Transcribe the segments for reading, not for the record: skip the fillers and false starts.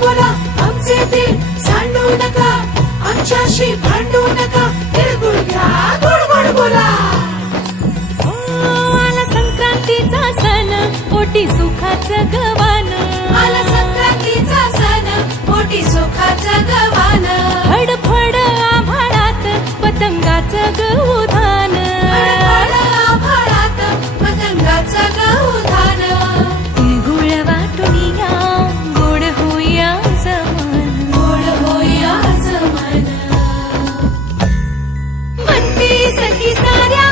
बोला आमचे दिल सांडू नका, आमच्याशी भांडू नका, तिळगुळ घ्या गोड गोड बोला. आला संक्रांतीचा सण, पोटी सुखाचं गवान. आला संक्रांतीचा सण, पोटी सुखाचं गवान. फडफड आभाळात पतंगाचं गौधान. फडफड आभाळात पतंगाचं गौधान. तिळगुळ वाटून या, गोड होया जमान. गोड होया जमान. म्हणती सखी साऱ्या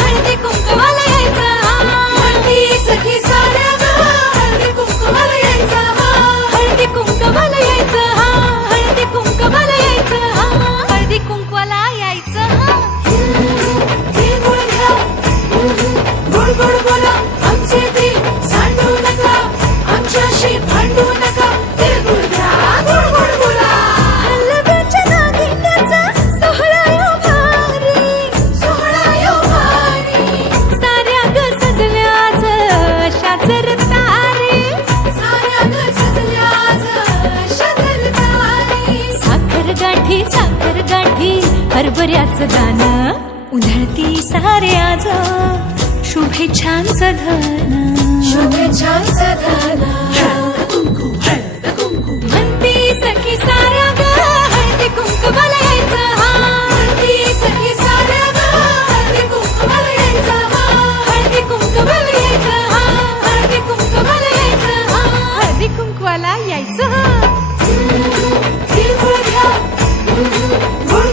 हळदी कुंकवाला यायचं. म्हणती सखी साऱ्या ग, हळदी कुंकवाला यायचं. हळदी कुंकवाला यायचं. हळदी कुंकवाला यायचं. हळदी कुंकवाला यायचं. तिळगुळ घ्या गोड गोड बोला आमचे दिल सांडू नका, आमच्याशी भांडू नका, तिळगुळ घ्या गोड गोड बोला. हलव्याच्या दागिन्याचा सोहळा यो भारी. सोहळा यो भारी. साऱ्या ग सजल्या आज अशाच रतारी. साऱ्या ग सजल्या आज अशाच रतारी. साखर गाठी हरभऱ्याचं गाणं. उधळती सारे आज शुभेच्छांचं धन. शुभेच्छांचं धन. म्हणती सखी साऱ्या ग हळदी कुंकवाला यायचं. म्हणती सखी साऱ्या ग, हळदी कुंकवाला यायचं. हळदी कुंकवाला यायचं. हळदी कुंकवाला यायचं. हळदी कुंकवाला यायचं. तिळगुळ घ्या गोड